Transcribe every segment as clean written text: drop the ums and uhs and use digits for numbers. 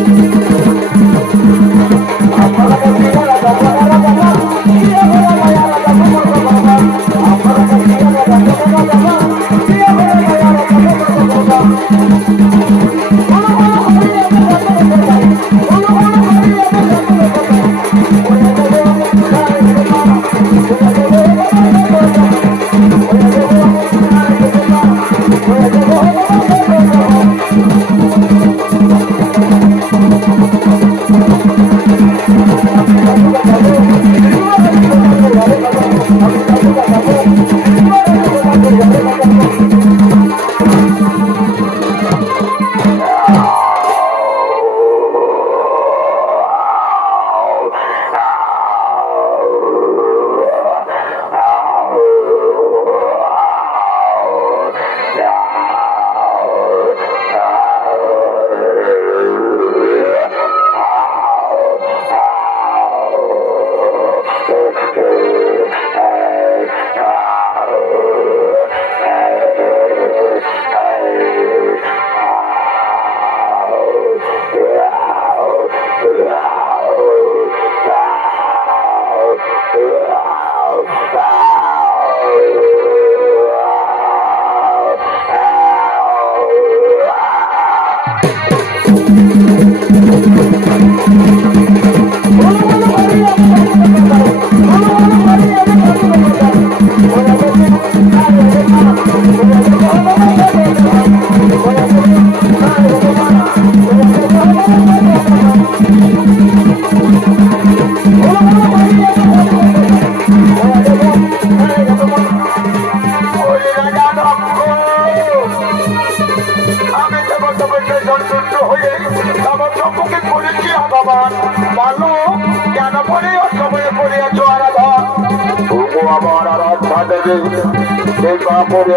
Thank you.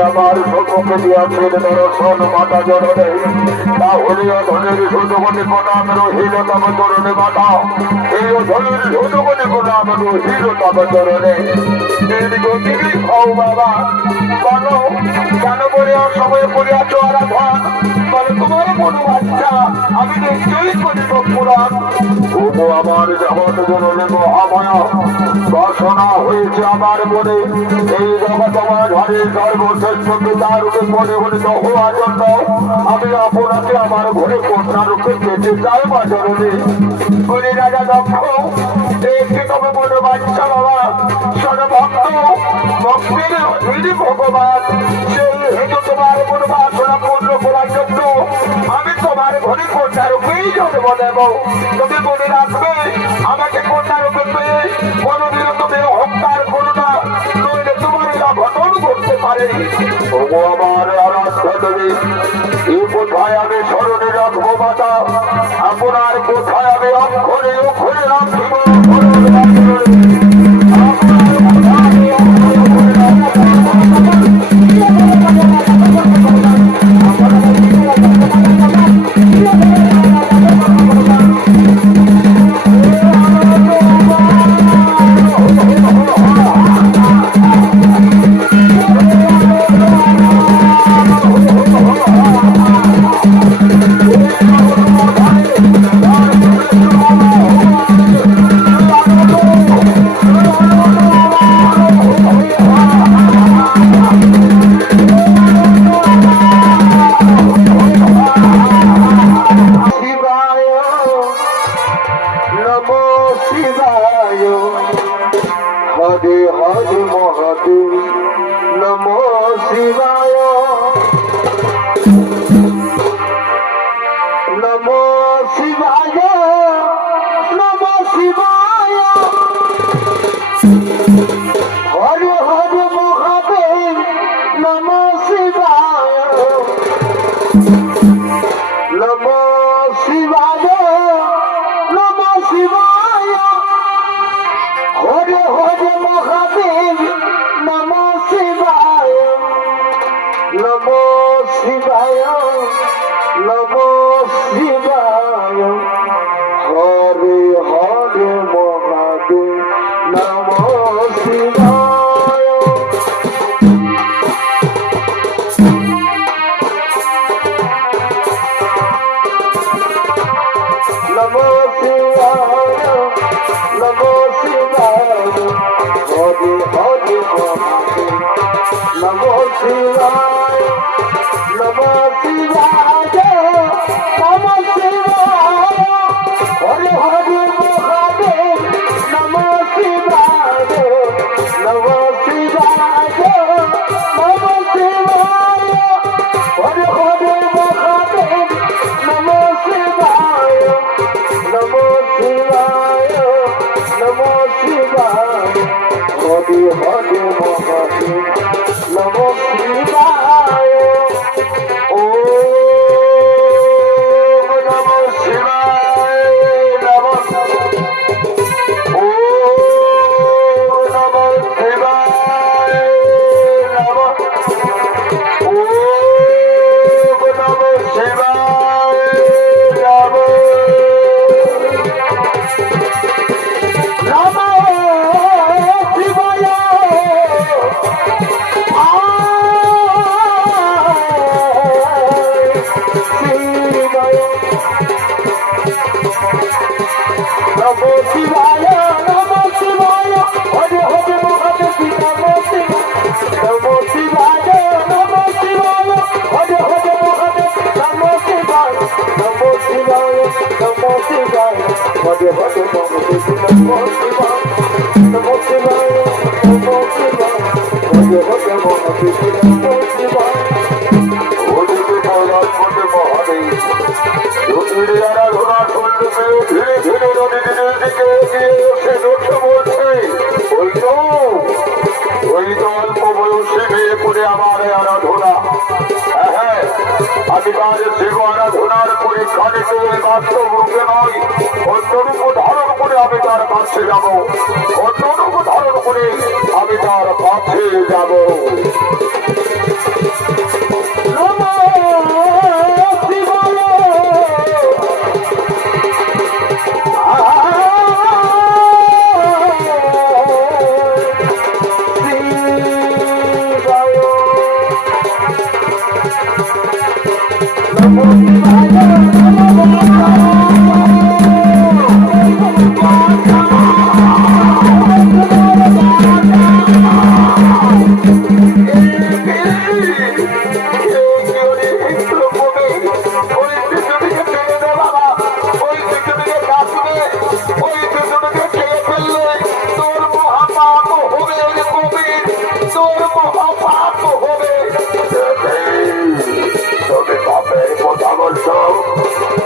আমার সম্মুখে দিয়াছেন দর্শন মাতা জননে তাহলে ধনের সুযোগনে প্রণাম রহিলতম চরণে মাতা এই ধনের সুযোগনে প্রণাম রহিলতম চরণে দীর্ঘজীবী হও বাবা। বলো কেন করে সময় পড়িয়াছ আরাধন, বলে তোমার মন বাচ্চা আমি নিশ্চয়ই করিব পুরাণ। তবু আমার জগৎ জননে মহামায়া বাসনা হয়েছে আমার মনে, এই জগৎ আমার ঘরে সর্বশ্রেষ্ঠ পিতার রূপে মনে হলিত হওয়ার জন্য আমি আপনাকে আমার ঘরে কন্যা রূপে পেতে চাই মা জননী। বলি রাজা দক্ষ দেখতে তবে মনে বাচ্চা বাবা সর্বভক্ত ভক্তির অধীন ভগবান, সেই হেতু তোমার মন বাসনা পূর্ণ করার জন্য আমি তোমার ঘরে কন্যা রূপেই জন্ম দেব। তুমি মনে রাখবে আমাকে কন্যা রূপে পেয়ে কোনদিন তুমি অহংকার করো না, নইলে তোমার ঘটন করতে পারে। তবু আমার আরাধ্যা দেবী এই কোথায় আমি স্মরণে রাখবো মাতা, আপনার কোথায় আমি অক্ষরে অক্ষরে রাখিব Hare Hare Mahadev শিবায় নমো শিবায় হরে হরে মহাদেব নমো শিবায় ও নমো শিবায় নমো ও নমো শিবায় নমো ও নমো শিবায় নমো নমো শিবায় নমো শিবায় হরে হরে মহাদেব নমো শিবায় নমো শিবায় হরে হরে মহাদেব নমো শিবায় নমো শিবায় নমো শিবায় হরে হরে মহাদেব নমো শিবায় নমো শিবায় নমো শিবায় হরে হরে মহাদেব নমো শিবায় ওদিকে কৈলাস পথে মহাদেব জ্যোতির আরাধনা শুনতে পেয়ে ধীরে ধীরে নদীর দিকে এগিয়ে এসে দর্শন বলছে ওই তো অল্প বয়সে মেয়ে করে আমার আরাধনা হ্যাঁ আমি তার শিব আরাধনার পরীক্ষা নিতে বাস্তব রূপে নয় অন্যরূপ ধারণ করে আমি তার কাছে যাব অন্যরূপ ধারণ করে আমি তার কাছে যাব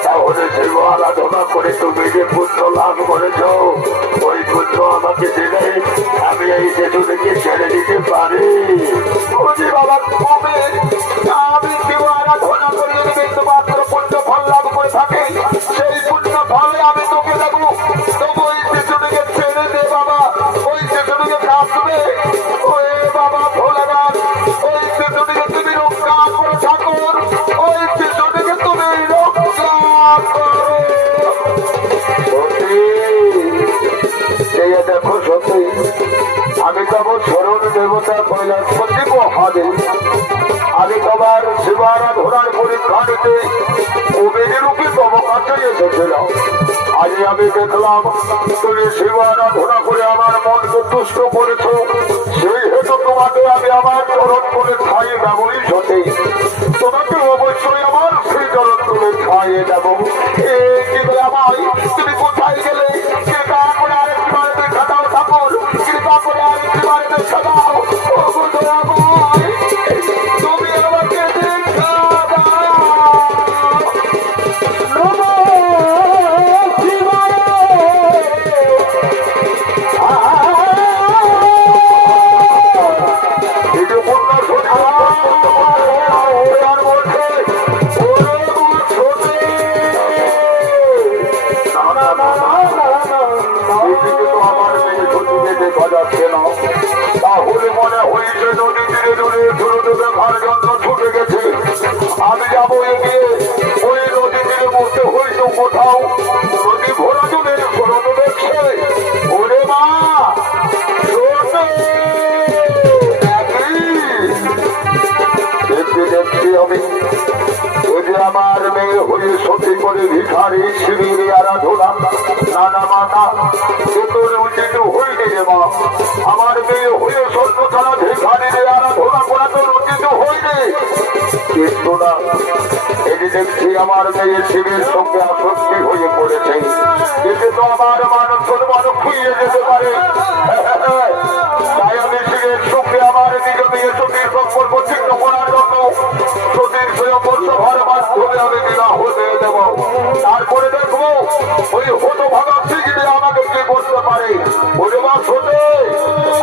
তাহলে শিব আরাধনা করে তুমি যে পুত্র লাভ করেছ ওই পুত্র আমাকে দিলে আমি এই সেতুটিকে ছেড়ে দিতে পারি বাবা কবে আমি শিব আরাধনা করিয়ে কিন্তু মাত্র পুত্র ফল লাভ করে থাকে সেই পুত্র ফলে আমি তোকে দেবো তবু ওই শিশুটিকে ছেড়ে দে বাবা ওই শিশুটিকে কাঁদবে ওই বাবা ভোলানাথ ওই শিশুটিকে তুমি রক্ষা করে ঠাকুর ওই শিশুটিকে তুমি রক্ষা করো দেখো সত্যি আমি তব স্মরণ দেবতা কৈলাসপতি মহাদেব আমি তোমার শিবারাধনার পরীক্ষা নিতে কবির রূপে তব কাছে এসেছিলাম আজ আমি দেখলাম তুমি শিবারাধনা করে আমার মনকে তুষ্ট করেছ সেই হেতু তোমাকে আমি আমার চরণ করে খাই ব্যবহৃত হতে তোমাকে অবশ্যই আমার সেই চরণ করে খাইয়ে দেব এই আমায় তুমি কোথায় গেলে কৃপা করে আরেকটি বাড়িতে খাটাও ঠাকুর কৃপা করে আরেকটি বাড়িতে খাটাও তুমি আমাকে দেখা তাহলে মনে হয়েছে নদী তীরে দূরে ছোট দেখার জন্য ছুটে গেছে আমি যাবো এগিয়ে ওই নদী তীরে বসতে হইতো কোথাও নদী ভরা জলে ছোট দেখছে ওরে মা দেখছি আমি আমার মেয়ে হয়ে সত্যি করে ভিখারি শিবির আরাধনা নানা মাতা তোর উচিত হইনি রে মা আমার মেয়ে হয়ে সত্য ছাড়া ভিখারি আরাধনা করা তোর উচিত হইনি কিন্তু না এটি দেখছি আমার মেয়ে শিবের সঙ্গে আসক্তি হয়ে পড়েছে এতে তো আমার মানব সম্মান খুইয়ে যেতে পারে তাই আমি শিবের সঙ্গে আমার নিজ মেয়ে সতীর সম্পর্ক ছিন্ন করার জন্য সতীর স্বয়ম্বর সভার মাধ্যমে আমি বিবাহ হতে দেব তারপরে দেখবো ওই হতভাগা ছোটে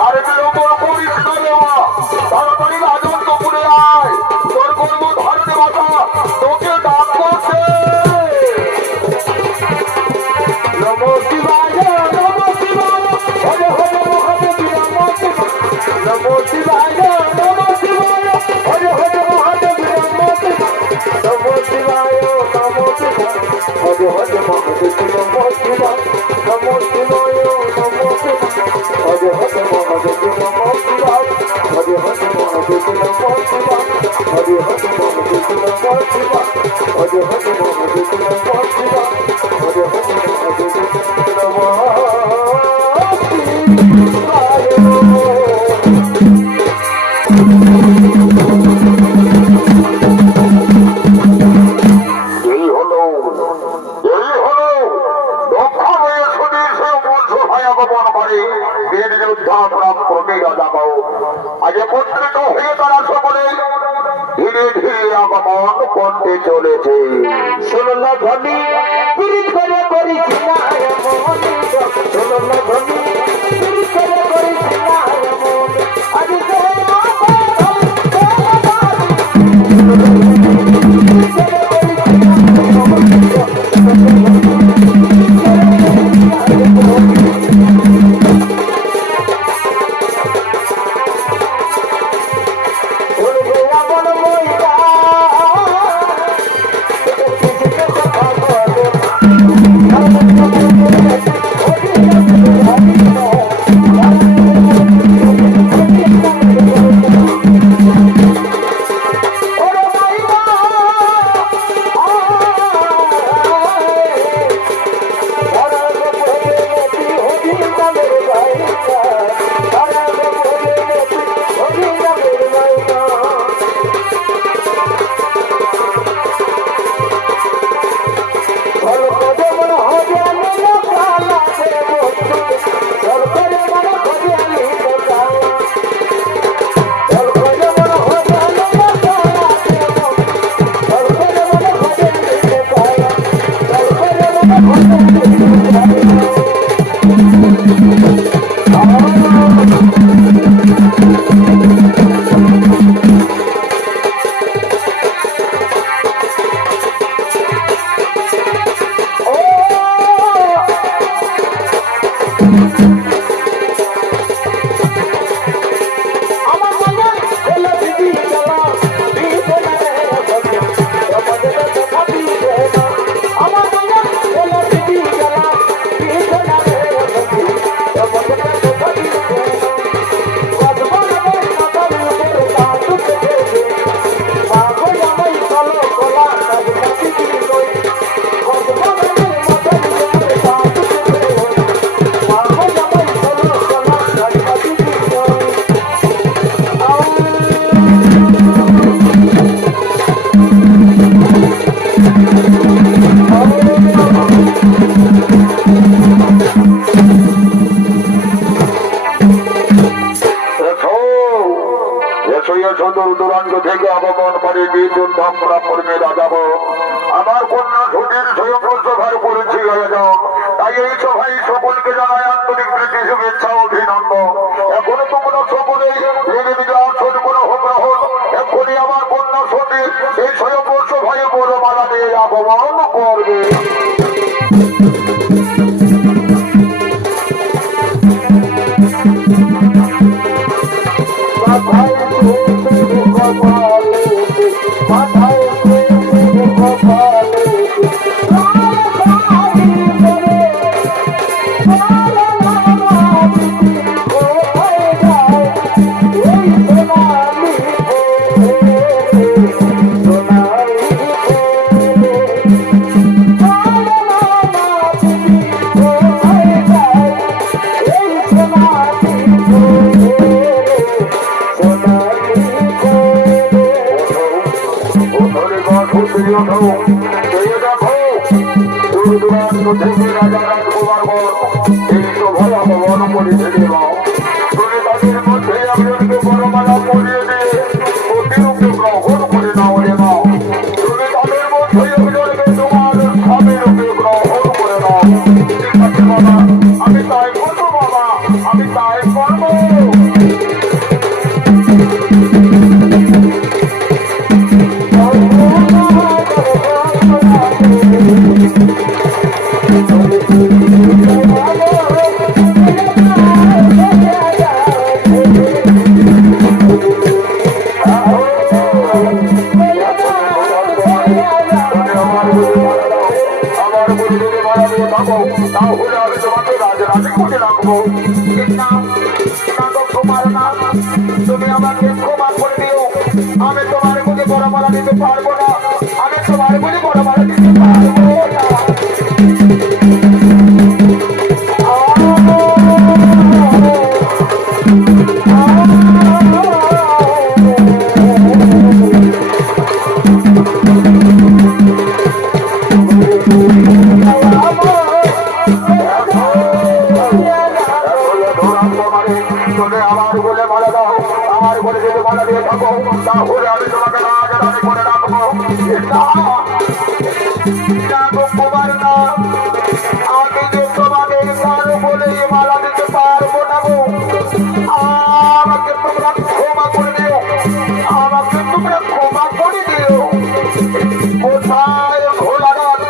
আর বিলম্ব করিস না দেওয়া তাড়াতাড়ি রাজন্তপুরে আয় তোর গর্ব ধারণে মাথা তোকে ডাক করছে নমো শিবায় নমো শিবায় হরে হরে মহাদেব নমো শিবায় নমো শিবায় নমো শিবায় হরে হরে মহাদেব নমো শিবায় নমো শিবায় নমো শিবায় হরে হরে মহাদেব নমো শিবায় নমো শিবায় নমো শিবায় হরে হরে মহাদেব নমো শিবায় হরে হরে মহাদেব নমো শিবায় হরে হরে মহাদেব নমো শিবায় হরে হরে মহাদেব নমো শিবায় হরে হরে মহাদেব নমো চলেছে ষোলো ধনী পীড়িত করে করেছি না ষোলো ধনী পীড়িত করে করেছি না আজ আমার কন্যা ছুটির সভায় পড়েছি তাই এই সভায় সকলকে জানাই আন্তরিক প্রীতি শুভেচ্ছা অভিনন্দন এখনো তোমরা সকলেই লেগে দিকে আসন কোনো গ্রহণ এখনই আমার কন্যা ছুটির এই স্বয়ংবর্ষ ভাইয়ে বড় মালা দিয়ে আগমন করবে আমি তাই বলবো বাবা আমি রাখবো। না তোমার না, তুমি আমাকে ক্ষমা করে দিও। আমি তোমার বুঝে বড় মারা দিতে পারবো না, আমি তোমার বুঝে বড় মারা দিতে পারবো না। আমার বলে মারা দাও, আমার বলে যদি মারা দিয়ে থাকো তাহলে আমি তোমাকে রাজধানী করে রাখবো। কুমার না, আমি যে তোমাদের কার বলে মারা দিতে পারবো না গো। আমাকে তোমরা ক্ষমা করে দিও, আমাকে তোমরা ক্ষমা করে দিও। কোথায় ঘোড়াঘাট,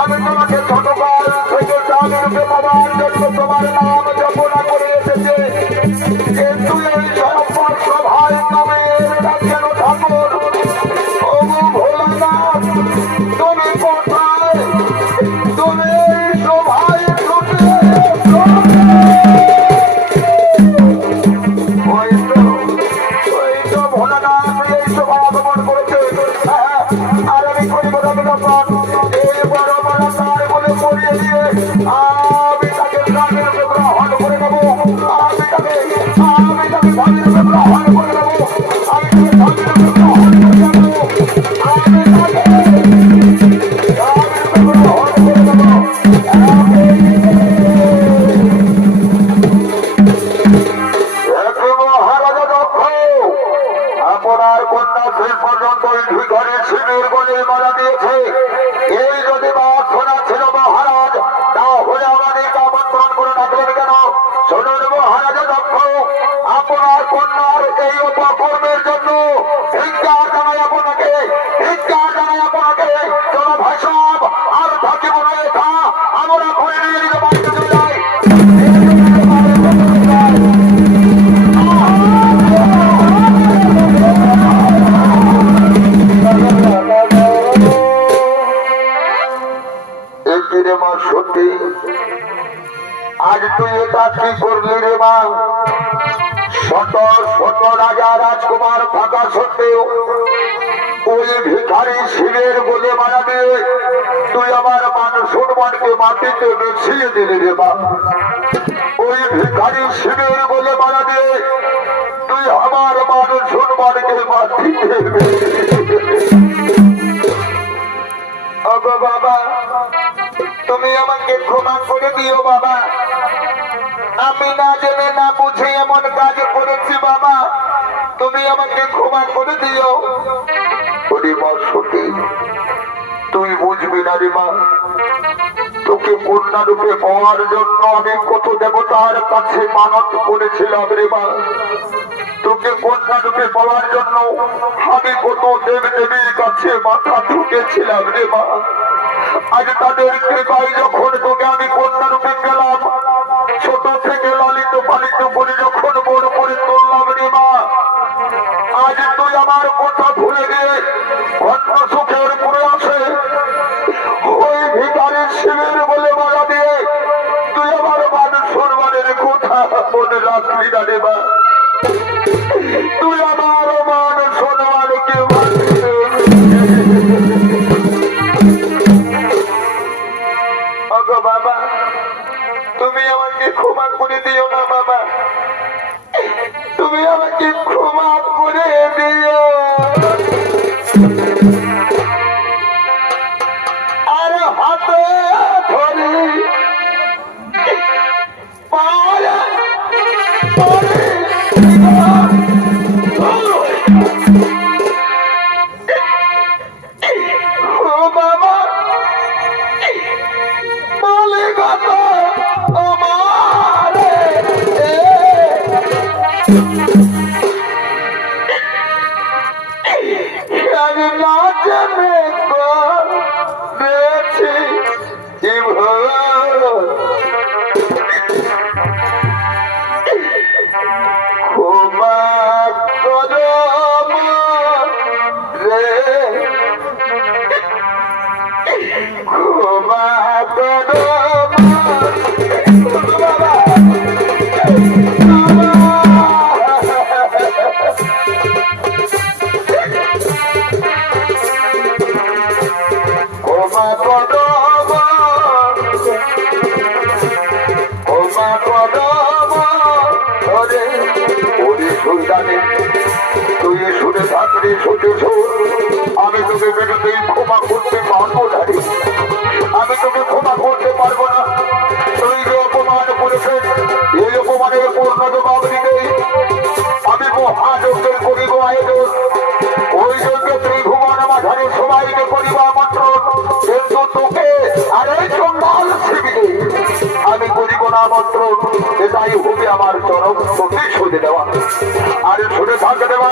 আমি তোমাকে ছোটকাল থেকে স্বামী রূপে পাবার জন্য তোমার নাম জপনা করে এসেছে, কিন্তু এই সভায় নামের কেন ঠাকুর? ও ভোলানাথ, তুমি কোথায়? তুমি সভায় ভোলানাথ এই সভায় আগমন করেছে। আর আমি করিব রবীন্দ্রনাথ এই বড় বড় তার বলে পড়িয়ে দিয়ে আমি তাকে স্বামীর রূপে গ্রহণ করে নেবো। আমি তাকে স্বামীর রূপে গ্রহণ করে নেবো। আমি তাকে স্বামীর রূপে গ্রহণ করে নেবো। আমি তাকে স্বামীর রূপে গ্রহণ করে নেবো। মহারাজা দক্ষ, আপনার কন্যা শেষ পর্যন্ত ভিখারি শিবির বলে মারা দিয়েছে। এই যদি বাদ শোনা ছিল মহারাজ, তাহলে আমাদেরকে আমন্ত্রণ করে ডাকলেন কেন? শুনুন মহারাজা দক্ষ, আপনার কন্যার এই উপকর্মের জন্য ধিক্কার জানাই আপনাকে, ধিক্কার জানাই আপনাকে। চলো ভাই সব আর থাকিব না এটা, আমরা ঘরে নিয়ে নিতে বাড়িতে চলে যাই। সত্যি আজ তুই এটা কি করলি রে মা? শত শত রাজা রাজকুমার থাকা সত্ত্বেও ওই ভিখারি শিবের বলে মারা দিয়ে তুই আমার মান সম্মানকে মাটিতে মিশিয়ে দিলি রে মা। ওই ভিখারি শিবের বলে মারা দিয়ে তুই আমার মান সম্মানকে মাটিতে বাবা, তুমি আমাকে ক্ষমা করে দিও বাবা। আমি না জেনে না বুঝে এমন কাজ করেছি বাবা, তুমি আমাকে ক্ষমা করে দিও। তুই বুঝবি না রে মা, তোকে কন্যা রূপে পাওয়ার জন্য আমি কত দেবতার কাছে মানত করেছিলাম রে মা। তোকে কন্যা রূপে পাওয়ার জন্য আমি কত দেব দেবীর কাছে মাথা ঠুকেছিলাম রে মা। আজ তাদের কৃপায় যখন তোকে আমি কন্যা রূপে পেলাম, ছোট থেকে লালিত পালিত করে যখন বড় করে তুললাম রে মা, আজ তুই আমার কথা ভুলে গিয়ে ঘন্টা সুখের প্রয়াসে ওই ভিখারির শিবির বলে মারা দিয়ে তুই আমার মান সম্মানের কথা মনে রাখলি না রে মা। তুই আমার মান সম্মানকে বাবা, তুমি আমাকে ক্ষমা করে দিও না বাবা, তুমি আমাকে ক্ষমা করে দিও। আর হাতে ধরে পায়ে পড়ে বাবা, মালিক আমার জানি তুই শুনে থাকলে শুনেছ আমি তোকে বেরোতেই ক্ষমা করতে পারবো না রে। আমি তোকে ক্ষমা করতে পারবো না। তুই যে অপমান করেছেন এই অপমানের পূর্ণ জবাব দিতে আমি মহাযজ্ঞের করিব আয়োজন। ওই যজ্ঞে ত্রিভুবন মাঝারে সবাইকে করিব আমন্ত্রণ, কিন্তু তোকে আর এই চন্ডাল শিবিরে আমি করিব না আমন্ত্রণ। এটাই হবে আমার চরম প্রতিশোধ দেওয়া। আর শুনে থাকে দেওয়া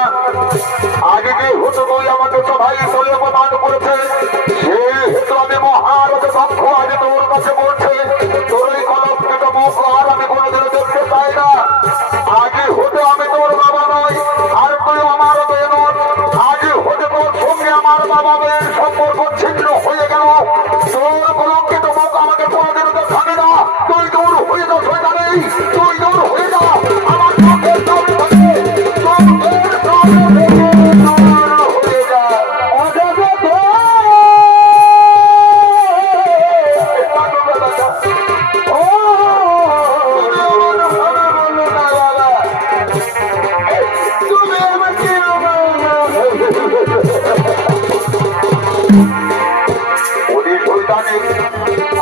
আগে যে হতো তুই আমাকে সবাই তোলে অপমান করেছে সেই হেতু আমি মহারথ দক্ষ আজ তোর কাছে বলছে তোর এই কলঙ্কিত মুখ আর আমি কোনোদিন দেখতে চাই না। আগে হতে আমি তোর বাবা নয় আর তুই আমার মেয়ে নয়। আগে হতে তোর সঙ্গে আমার বাবা মেয়ের সম্পর্ক ছিন্ন হয়ে গেল। তোর কলঙ্কিত মুখ আমাকে কোনোদিন দেখাবে না। তুই দূর হয়ে যা শয়তানি, তুই দূর হয়ে যা আমার চোখের সামনে থেকে, চোখের সামনে থেকে দূর হয়ে যা।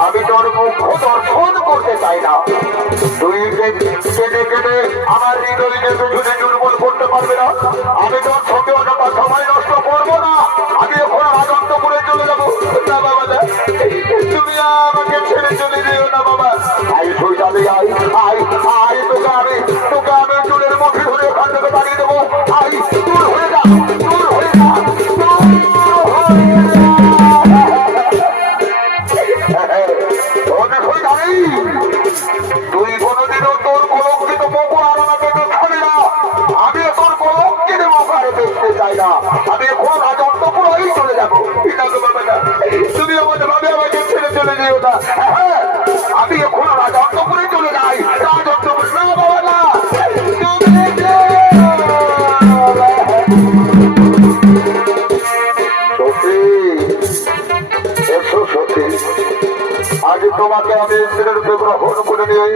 আমি তোর মুখ দর্শন করতে চাই না। তুই কেটে কেটে আমার হৃদয়কে পেছনে দুর্বল করতে পারবে না। আমি তোর সঙ্গে অযথা সময় নষ্ট করবো না। আমি এখন রাজত্ব করে চলে যাবো না বাবা না, তুমি আমাকে ছেড়ে চলে যেও না বাবা। আই সইটালে আই আই আই তোকে আমি চুলের মুঠি ধরে ওখান থেকে দাঁড়িয়ে দেবো। আই দূর হয়ে যা, দূর হয়ে যা, দূর হয়ে যা। তুই কোনদিনও তোর কলঙ্কিত মুখ আর আমাকে দেখাবি না। আমি তোর কলঙ্কিত মুখ আর দেখতে চাই না। আমি এখন রাজত্ব করেই চলে যাবো। তুমি আমাদের ভাবে আমাকে ছেড়ে চলে যেও না। হ্যাঁ আমি এখন রাজত্ব করে চলে যাই। রাজত্ব না বাবা না, আজ তোমাকে আমি ইন্দ্রের রূপে গ্রহণ করে নিয়ে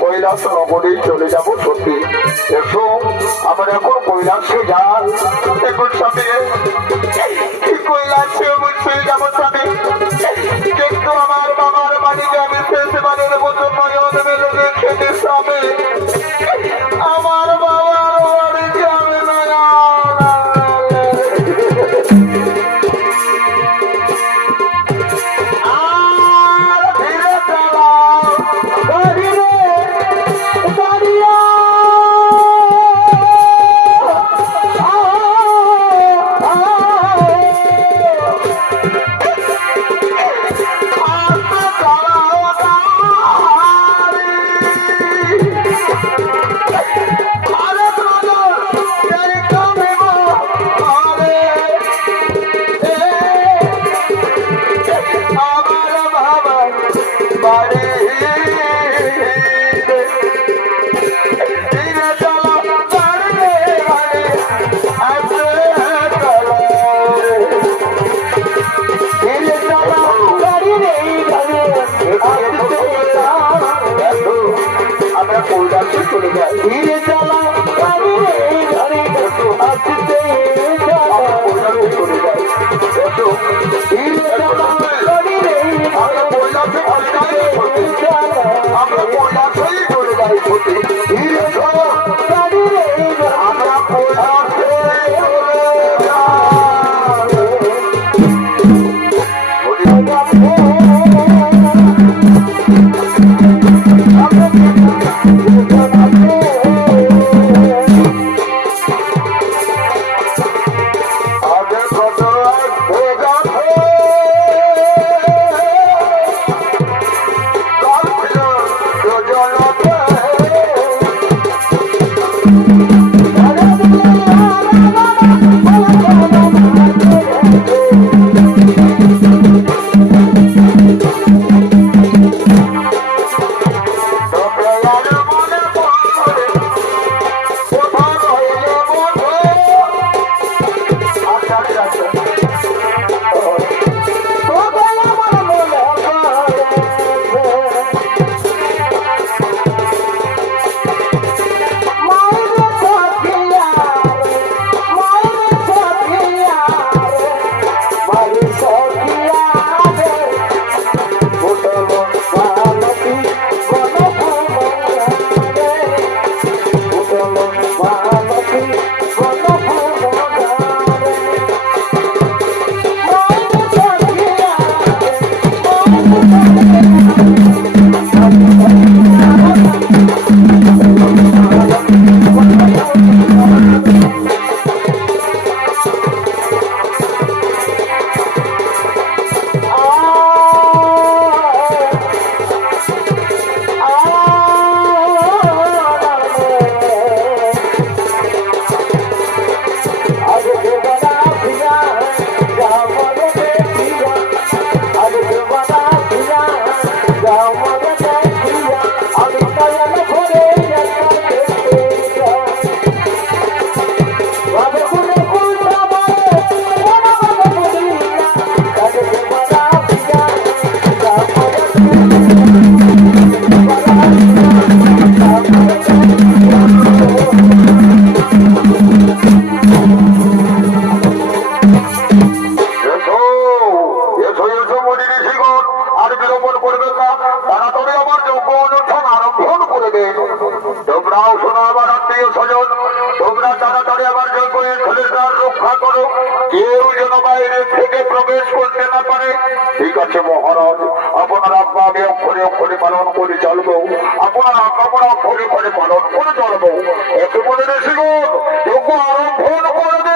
কৈলাস নগরেই চলে যাবো। সত্যি এসো আমার এখন কৈলাসে যান। এখন স্বামী কৈলাসে অবশ্যই যাবো স্বামী, কিন্তু আমার বাবার বাড়িতে আমি শেষবারের মতো নয়ন মেলে দেখেছি স্বামী। আমার বাবার বাড়িতে আমি নয়ন নাও শোনো আমার আত্মীয় স্বজন, তোমরা তাড়াতাড়ি আমার জঙ্গলের ছেলেটার রক্ষা করো, কেউ যেন বাইরে থেকে প্রবেশ করতে না পারে। ঠিক আছে মহারাজ, আপনার আজ্ঞা আমি অক্ষরে অক্ষরে পালন করে চলবো, আপনার আজ্ঞা আমরা অক্ষরে অক্ষরে পালন করে চলবো। একটু বলে ঋষিগণ যজ্ঞ আরম্ভ করে দে।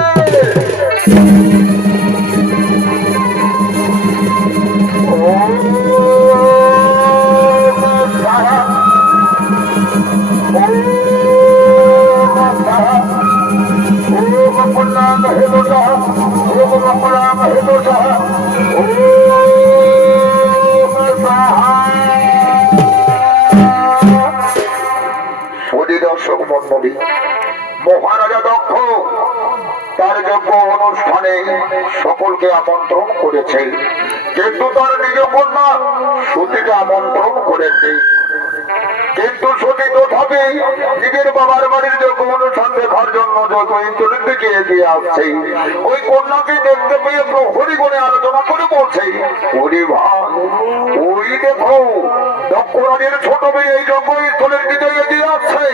দর্শক মন্ডলী, মহারাজা দক্ষ তার যজ্ঞ অনুষ্ঠানে সকলকে আমন্ত্রণ করেছে, কিন্তু তার নিজ কন্যা সতীকে আমন্ত্রণ করেননি। কিন্তু সতী তথাপি নিজের বাবার বাড়ির যজ্ঞ অনুষ্ঠান দেখার জন্য যত ইন্দ্রের দিকে এগিয়ে আসছে, ওই কন্যাকে দেখতে পেয়ে প্রহরী করে আলোচনা করে বলছে, ওরে ভাই ওই দেখো দক্ষ রাজের ছোট মেয়ে এই যজ্ঞ স্থলের দিকে এগিয়ে আসছে।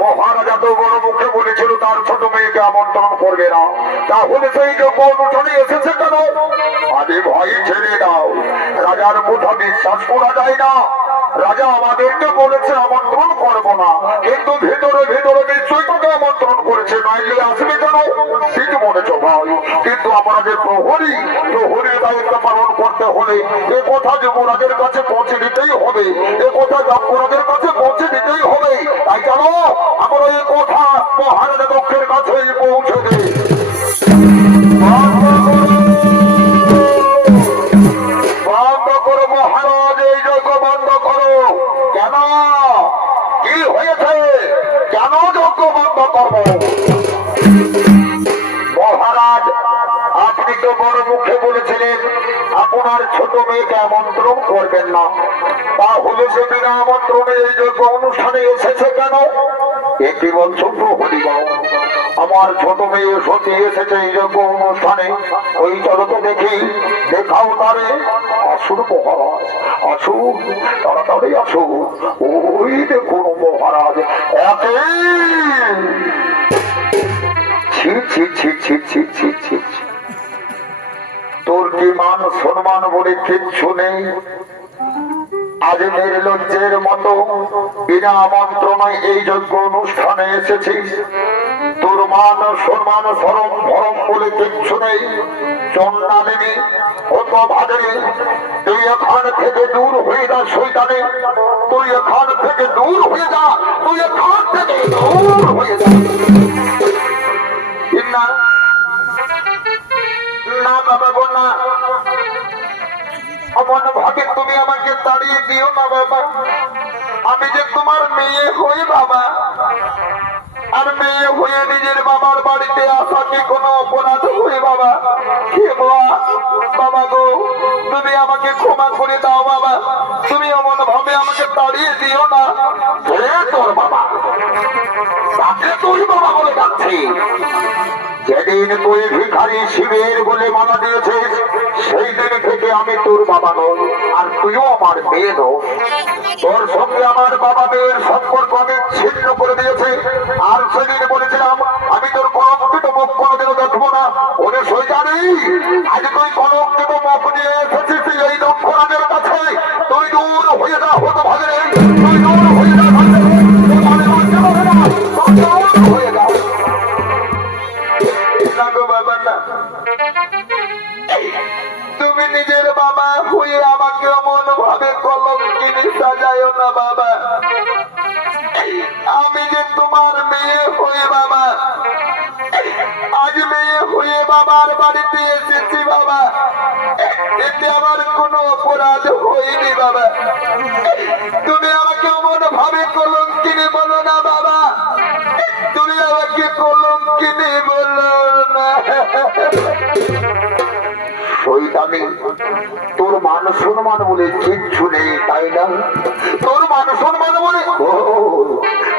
মহারাজা তো বড় মুখে বলেছিল তার ছোট মেয়েকে আমন্ত্রণ করবে না, তাহলে সেই যজ্ঞ অনুষ্ঠানে এসেছে কেন? আরে ভাই ছেড়ে দাও, রাজার কথা বিশ্বাস করা যায় না। রাজা আমাদেরকে বলেছে আমন্ত্রণ করবো না, কিন্তু ভেতরে ভেতরে নিশ্চয়ই তোকে আমন্ত্রণ করেছে, নাইলে আসবে কেন? ঠিক বলেছ ভাই, কিন্তু আমরা যে প্রহরীর দায়িত্ব পালন করতে হলে এ কথা যুবরাজের কাছে পৌঁছে দিতেই হবে, এ কথা যুবরাজের কাছে পৌঁছে দিতেই হবে। তাই জানো আমরা এই কথা মহারাজা দক্ষের কাছে পৌঁছে দিই। বন্ধ করো মহারাজ, এই যজ্ঞ বন্ধ করো। কেন? কি হয়েছে? কেন যজ্ঞ বন্ধ করবো? মহারাজ আপনি তো বড় মুখে বলেছিলেন আপনার ছোট মেয়েকে আমন্ত্রণ করবেন না, তাহলে সে বিনা আমন্ত্রণে এই যজ্ঞ অনুষ্ঠানে এসেছে কেন? একটি বলছো প্রহরী বাবু, আমার ছোট মেয়ে সত্যি এসেছে এই যজ্ঞ অনুষ্ঠানে, ওই চলো তো দেখি, দেখাও তারে। আসুন মহারাজ, আসুন তাড়াতাড়ি আসুন। ওই দেখুন মহারাজ, তোর কি মান সম্মান বলে কিচ্ছু নেই? আজ নির্লজ্জের মতো বিনা আমন্ত্রণে এই যজ্ঞ অনুষ্ঠানে এসেছিস, তোর মান সম্মান সরম ভরম বলে কিচ্ছু নেই। চন্ডালিনী হত ভাগিনী, তুই এখান থেকে দূর হয়ে যা শয়তানে, তুই এখান থেকে দূর হয়ে যা, তুই এখান থেকে দূর হয়ে যা। না না বাবা গো না, অমন ভাবে তুমি আমাকে তাড়িয়ে দিও না বাবা, আমি যে তোমার মেয়ে হই বাবা, আর মেয়ে হয়ে নিজের বাবার বাড়িতে আসা কি কোনো অপরাধ হই বাবা? বাবা গো তুমি আমাকে ক্ষমা করে দাও বাবা, তুমি অমন ভাবে আমাকে তাড়িয়ে দিও না। তোর বাবা তাকে তুই বাবা বলে ডাকছি, যেদিন তুই ভিখারি শিবের বলে মানা দিয়েছিস সেই দিন থেকে আমি তোর বাবা নই, আর তুইও আমার মেয়ে নই। তোর সঙ্গে আমার বাবা মেয়ের সম্পর্ক আমি ছিন্ন করে দিয়েছি, আর সেদিন বলেছিলাম আমি তোর কলঙ্কিত মুখ কোনোদিনও দেখবো না। ওরে শয়তানি, আজ তুই কলঙ্কিত মুখ নিয়ে এসেছিস এই দক্ষরাজের কাছে, তুই দূর হয়ে যা হত ভাগে, তুই দূর হয়ে যা হয়ে যা। তুমি নিজের বাবা হয়ে আমাকে অমন ভাবে কলঙ্কিনী সাজায় না বাবা, আমি যে তোমার মেয়ে হয়ে বাবা, আজ মেয়ে হয়ে বাবার বাড়িতে এসেছি বাবা, এতে আমার কোনো অপরাধ হয়নি বাবা, তুমি আমাকে অমন ভাবে কলঙ্কিনী বলো না বাবা, তুমি আমাকে কলঙ্কিনী বলো না। শয়তানি, তোর মান সম্মান বলে কিচ্ছু নেই তাই না? তোর মান সম্মান বলে,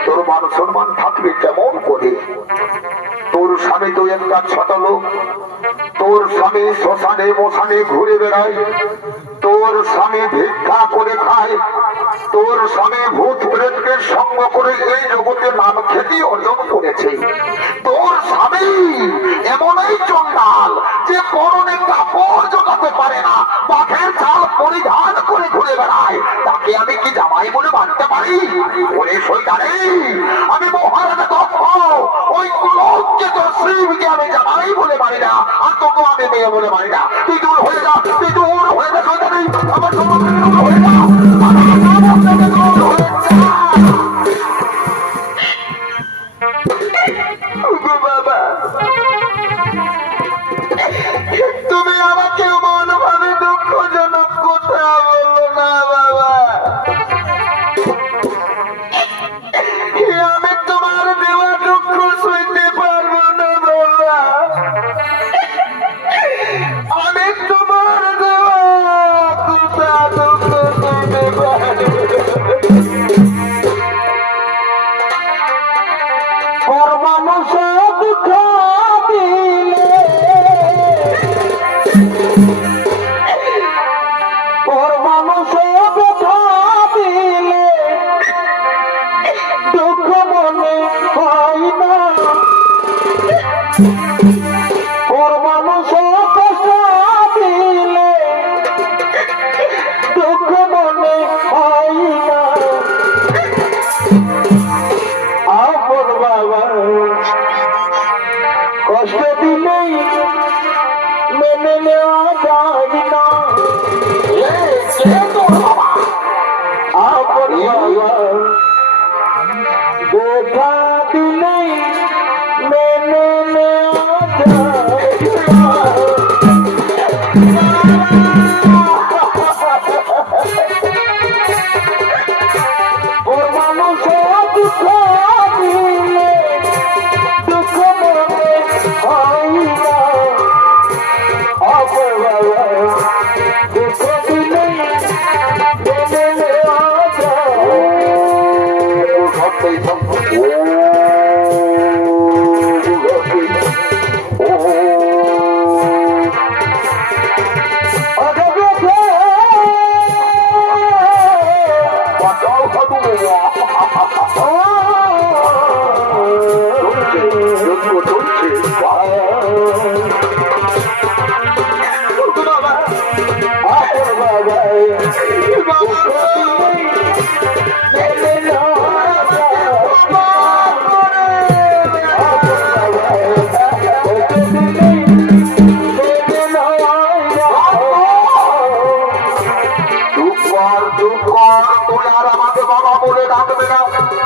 তোর মান সম্মান থাকবে কেমন করে? তোর স্বামী তো একটা ছোট লোক, তোর স্বামী শ্মশানে মশানে ঘুরে বেড়ায়, তোর তোর স্বামী ভিক্ষা করে খায়, তোর স্বামী ভূত প্রেতকে সঙ্গ করে এই জগতে নাম খ্যাতি অর্জন করেছে। তোর স্বামী এমনই চন্ডাল যে পরনে কাপড় জোগাতে পারে না, বাঘের চাল পরিধান করে ঘুরে বেড়ায়। তাকে আমি কি জামাই বলে মানতে পারি? ওরে শয়তানে, আমি মহারাজা দক্ষ, ওই কুলজ্জিত শিবকে আমি জামাই বলে মানি না, আর তোকে আমি মেয়ে বলে মানি না। তুই দূর হয়ে যা, তুই দূর হয়ে যা শয়তানি, আমার দূর হয়ে যা, আমার দূর হয়ে যা। বাবা, তুমি আমাকে মনভাবে দুঃখজনক কথা বললো না বাবা। আমি তোমার দেওয়া দুঃখ সইতে পারবো না বাবা। আমি তোমার দেওয়া কথা দুঃখ সইতে পারবো। মানুষ দুঃখ দিলে ওর মানুষ দুঃখ দিলে দুঃখ মনে হয় না, ওর মানুষ কষ্ট দিলে দুঃখ মনে হয় না। আপন বাবা কষ্ট দিলেই মেনে নেওয়া যায় না। আপন বাবা দেখা দিলেই মেনে নেওয়া যায় না। ওর মানুষ দুঃখ দিলে দুঃখ মনে হয় না। আপন বাবা দুঃখ দিলেই মেনে নেওয়া যায়।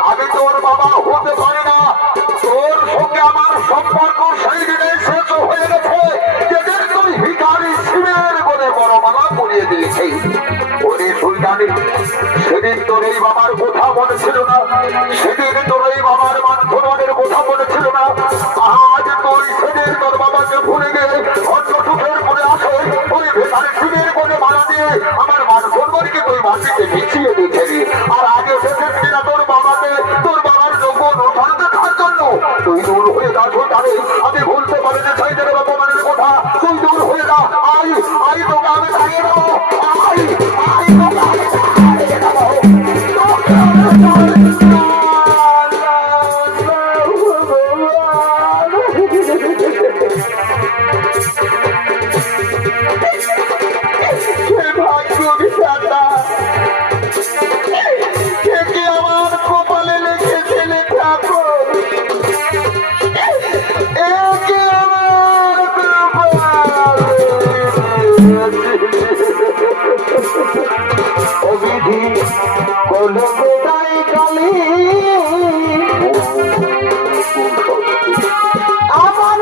আমি তোর বাবা হতে পারি না, তোর সঙ্গে আমার সম্পর্ক সেই দিনে শেষ হয়ে গেছে যেদিন তুই ভিখারি শিবের বলে বড় মালা পরিয়ে দিয়েছে। ওরে সুলতানি, সেদিন তোর এই বাবার কথা মনে ছিল না, সেদিন তোর এই বাবার মানধনের কথা মনে ছিল না। আজ তুই সেদিন তোর বাবাকে ভুলে গিয়ে অন্য সুখের করে আসে ওই ভিখারি শিবের বলে মালা দিয়ে আমার মানধনকে তুই মাটিতে মিছিয়ে দিয়েছিলি। আর আগে শেষের দিনা তোর বাবাকে, তোর বাবার যোগ্য অনুষ্ঠান দেখার জন্য তুই দূর হয়ে যা ছোটারে। আমি ভুলতে পারি যে সাইদের অপমানের কথা, তুই দূর হয়ে যা। আই আই তোকে আমি তাড়িয়ে দেবো, আই আই তোকে আমি তাড়িয়ে দেবো। আমার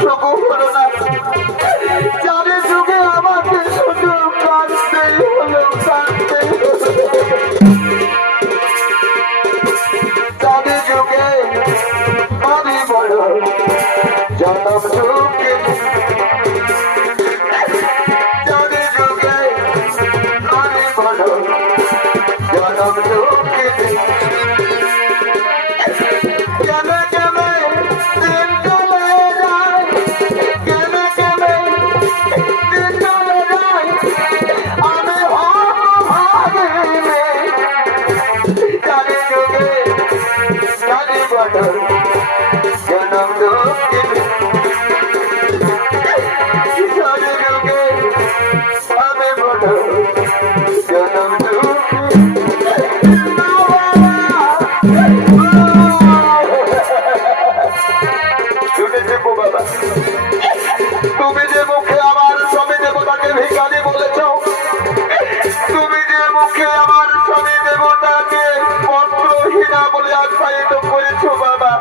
সুখ হলো না, চারি যুগে আমাকে শুধু কাঁদতেই হলো, কাঁদতেই হলো। চারি যুগে আমি বড় জনম যুগে, চারি যুগে আমি বড় জনম যুগে। তুমি যে মুখে আমার স্বামী দেবতাকে ভিখারি বলেছ, তুমি যে মুখে আমার স্বামী দেবতাকে পত্রহীনা বলে আখ্যায়িত করেছ বাবা,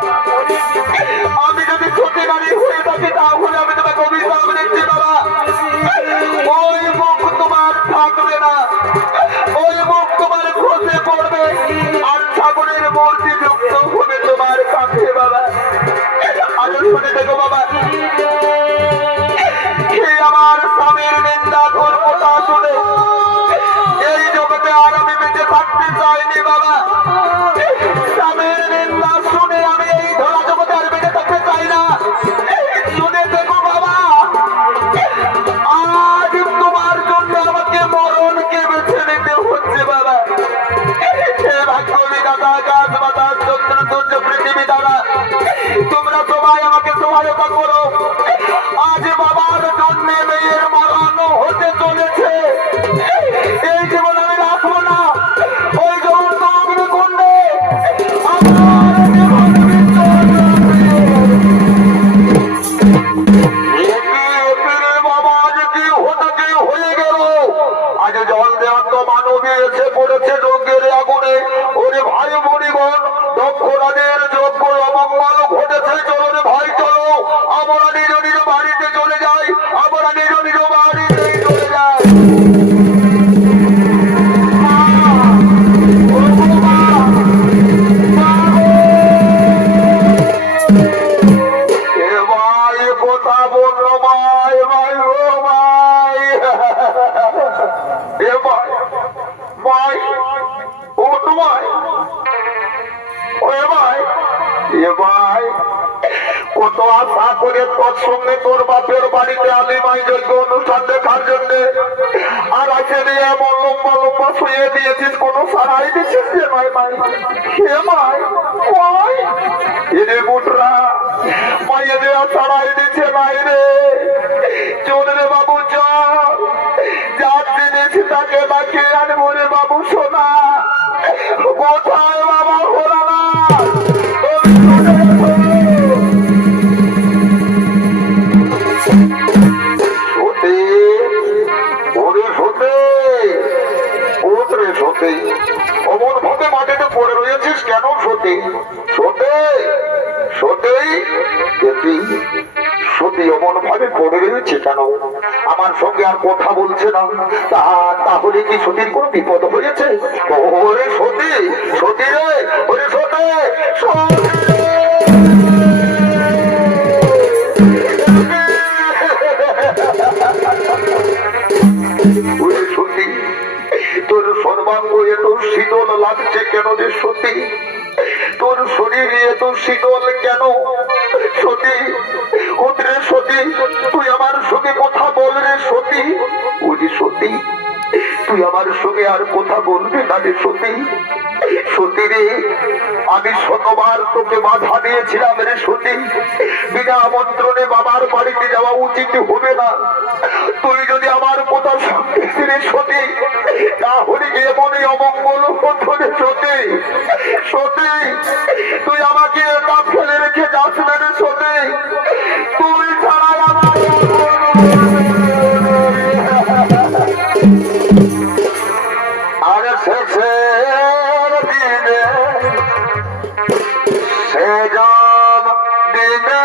আমি যদি সত্যি নারী হয়ে থাকি তাহলে আমি তোমাকে অভিশাপ দিচ্ছি বাবা। ওই মুখ তোমার থাকবে না, ওই মুখ তোমার খসে পড়বে, আর ঠাকুরের মূর্তি যুক্ত হবে তোমার কাছে বাবা। আরো শুনে দেখো বাবা, আমার স্বামীর নিন্দা কথা শুনে এই জগতে আর আমি বেঁচে থাকতে চাইনি বাবা। স্বামীর নিন্দা শুনে আমি এই ধরা জগতে আর বেঁচে থাকতে চাই না। শুনে দেখো বাবা, আজ তোমার জন্য আমাকে মরণকে বেছে নিতে হচ্ছে বাবা। দাদা গাছ বাতাস চন্দ্র সূর্য পৃথিবী দাদা, তোমরা সবাই আমাকে সহায়তা করো। আজ বাবার জন্য মেয়ের মরণ হতে চলেছে, এই জীবন আমি রাখবো না। ওই জ্বলন্ত অগ্নিকুণ্ডে আমার জীবন বাবা আজ কি হতে হয়ে গেল। আজ জল দেওয়ার তো মানবী এসে পড়েছে যজ্ঞের আগুনে। ওরে ভাই মরিগণ, দক্ষ রাজের যজ্ঞ অমঙ্গল ঘটেছে। চলো রে ভাই চলো, আমরা নিজ নিজ বাড়িতে চলে যাই, আমরা নিজ নিজ বাড়িতেই চলে যাই। কথা বললো ভাই, ভাই ও ভাই, এ ভাই ভাই ও তোমায়, ও ভাই, এ ভাই কত আশা করে তোর সঙ্গে তোর বাপের বাড়িতে আলিমাই যজ্ঞ অনুষ্ঠান দেখার জন্য, আর আছে নিয়ে এমন লম্বা লম্বা শুয়ে দিয়েছিস, কোনো সারাই দিচ্ছিস যে ভাই ভাই। হে ভাই ভাই, এরে বুটরা মাইয়ে দেওয়া সারাই দিচ্ছে নাই রে। চল রে বাবু চল, যার জিনিস তাকে বাকি আনবো রে বাবু সোনা। কোথায় বাবা হলো না, অমন ভাবে মাটিতে পড়ে রয়েছিস কেন? সতী সতী সতী সতী অমন ভাবে পড়ে রয়েছে কেন? আমার সঙ্গে আর কথা বলছে না, তাহলে কি সতীর কোনো বিপদ হয়েছে? ওরে সতী, সতী রে, ওরে সতী, সতী তোর সর্বাঙ্গ এত শীতল লাগছে কেন রে সতী? তোর শরীরে এত শীতল কেন সতী? ওরে সতী, তুই আমার সঙ্গে কথা বল রে সতী। ওরে সতী, তুই আমার সঙ্গে আর কথা বলবি না রে সতী। সতী রে, আমি শতবার তোকে বাধা দিয়েছিলাম রে সতী, বিনা আমন্ত্রণে বাবার বাড়িতে যাওয়া উচিত হবে না। তুই যদি আমার কথা শুনতিস রে সতী, তাহলে গিয়ে মনে অমঙ্গল হতো রে সতী। সতী, তুই আমাকে একা ফেলে রেখে যাস না রে সতী। তুই ছাড়াই আমার আর শেষের দিনে সে যাম দিনে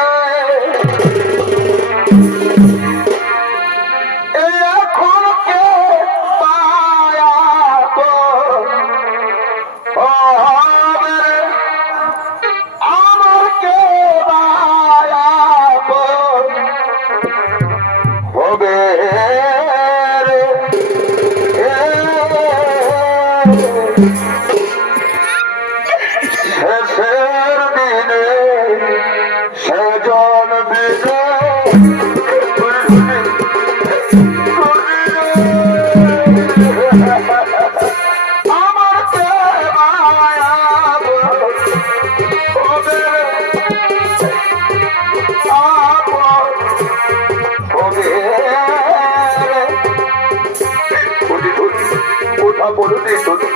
করুনি সত্যি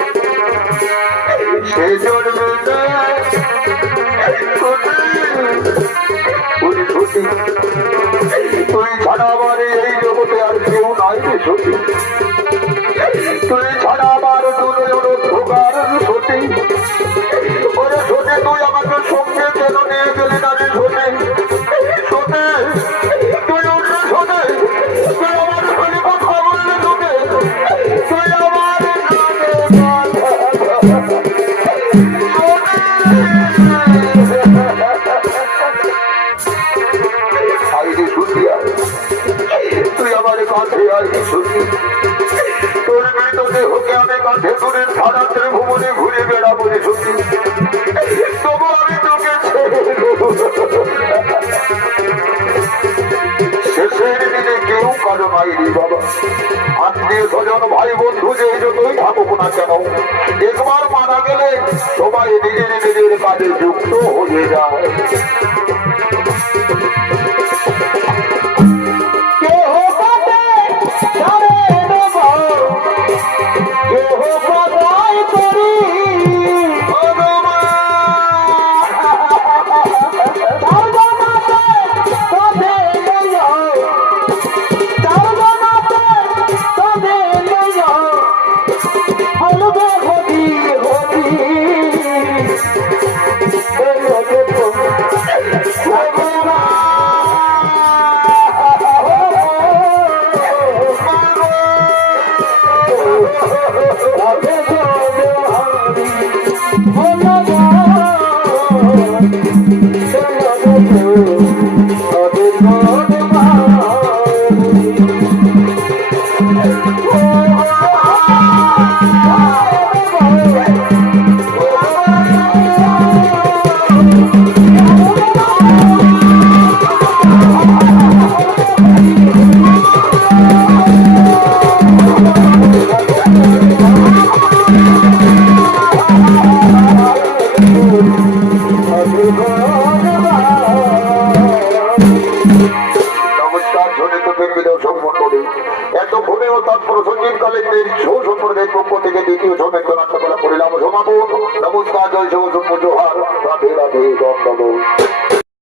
সে জন্মে তুই ছাড়া আমার এই জগতে আর কেউ নাই রে সত্যি তুই ছাড়া আমার ঢোকার সত্যি ওরে সত্যি তুই আমাকে সঙ্গে কেন নিয়ে গেলি না রে সত্যি সত্যি তুই অন্য সত্যি তুই আমার সঙ্গে কথা বললি তোকে তুই আমার তুই আমার কাছে আইনি সত্যি তোর মৃতকে হোকে আমি কাছে করে সারা ত্রিভুবনে ঘুরে বেড়াবো রে সত্যি তবু আমি তোকে শেষের দিনে কেউ কারো নাইনি বাবা আত্মীয় স্বজন ভাই বন্ধু যে যতই থাকুক না কেন একবার মারা গেলে সবাই নিজের নিজের কাজে যুক্ত হয়ে যায় নমস্কার জয় জয় জোহার রাধে রাধে দন্ড